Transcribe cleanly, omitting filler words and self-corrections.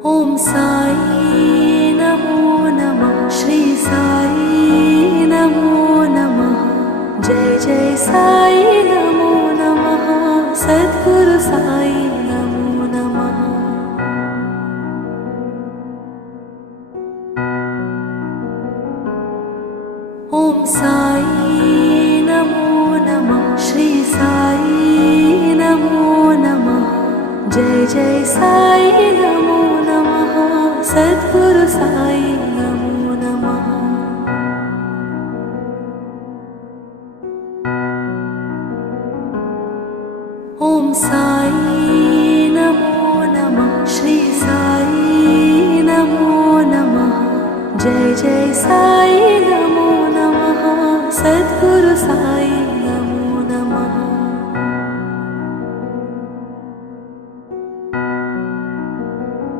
ॐ साई नमो नमः। श्री साई नमो नमः। जय जय साई नमो नमः। सद्गुरु साई नमो नमः। ॐ साई नमो नमः। श्री साई नमो नमः। जय जय साई नमो